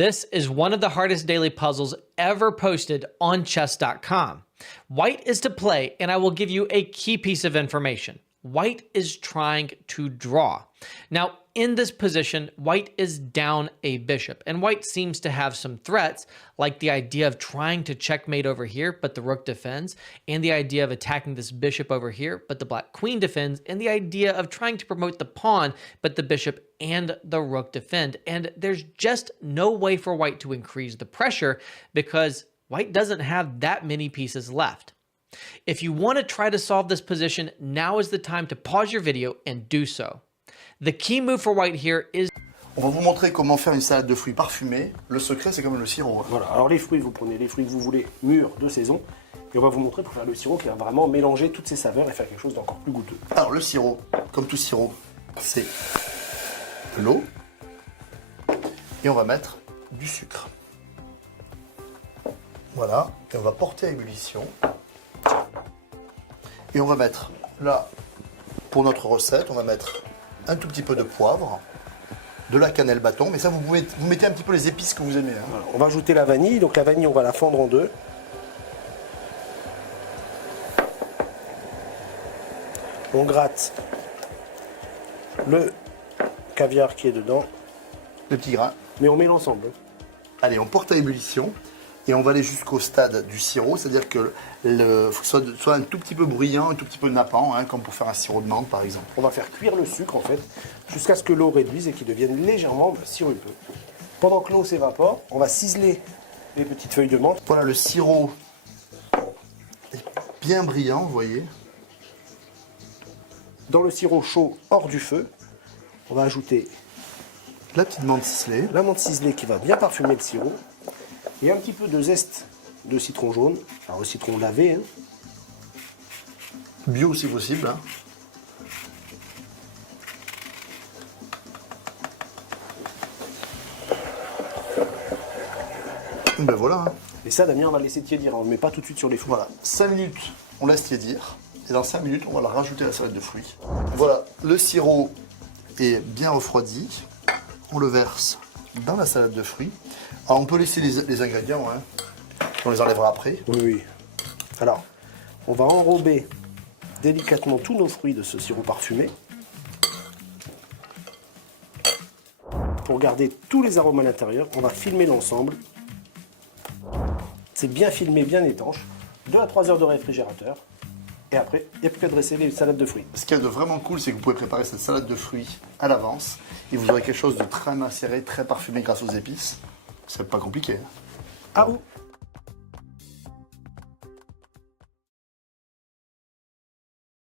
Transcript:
This is one of the hardest daily puzzles ever posted on chess.com. White is to play, and I will give you a key piece of information. White is trying to draw. Now, in this position, white is down a bishop, and white seems to have some threats, like the idea of trying to checkmate over here, but the rook defends, and the idea of attacking this bishop over here, but the black queen defends, and the idea of trying to promote the pawn, but the bishop and the rook defend. And there's just no way for white to increase the pressure because white doesn't have that many pieces left. If you want to try to solve this position, now is the time to pause your video and do so. The key move for white here is... On va vous montrer comment faire une salade de fruits parfumée. Le secret, c'est comme le sirop. Voilà, alors les fruits, vous prenez les fruits que vous voulez, mûrs, de saison. Et on va vous montrer pour faire le sirop qui va vraiment mélanger toutes ces saveurs et faire quelque chose d'encore plus goûteux. Alors le sirop, comme tout sirop, c'est de l'eau. Et on va mettre du sucre. Voilà, et on va porter à ébullition. Et on va mettre, là, pour notre recette, on va mettre un tout petit peu de poivre, de la cannelle bâton, mais ça vous mettez un petit peu les épices que vous aimez. Hein. Voilà, on va ajouter la vanille, donc la vanille on va la fendre en deux. On gratte le caviar qui est dedans. Le petit grain. Mais on met l'ensemble. Allez, on porte à ébullition. Et on va aller jusqu'au stade du sirop, c'est-à-dire que faut que ce soit un tout petit peu bruyant, un tout petit peu nappant, hein, comme pour faire un sirop de menthe par exemple. On va faire cuire le sucre en fait, jusqu'à ce que l'eau réduise et qu'il devienne légèrement sirupeux. Pendant que l'eau s'évapore, on va ciseler les petites feuilles de menthe. Voilà, le sirop est bien brillant, vous voyez. Dans le sirop chaud hors du feu, on va ajouter la petite menthe ciselée. La menthe ciselée qui va bien parfumer le sirop. Et un petit peu de zeste de citron jaune, alors le citron lavé. Hein. Bio si possible. Hein. Ben voilà. Hein. Et ça, Damien, on va le laisser tiédir, on ne le met pas tout de suite sur les fruits. Voilà, 5 minutes, on laisse tiédir. Et dans 5 minutes, on va la rajouter à la salade de fruits. Voilà, le sirop est bien refroidi. On le verse dans la salade de fruits. Alors on peut laisser les ingrédients, hein. On les enlèvera après. Oui, oui. Alors, on va enrober délicatement tous nos fruits de ce sirop parfumé. Pour garder tous les arômes à l'intérieur, on va filmer l'ensemble. C'est bien filmé, bien étanche. 2 à 3 heures de réfrigérateur. Et après, il n'y a plus qu'à dresser les salades de fruits. Ce qu'il y a de vraiment cool, c'est que vous pouvez préparer cette salade de fruits à l'avance. Et vous aurez quelque chose de très macéré, très parfumé grâce aux épices. C'est pas compliqué. Hein. À vous!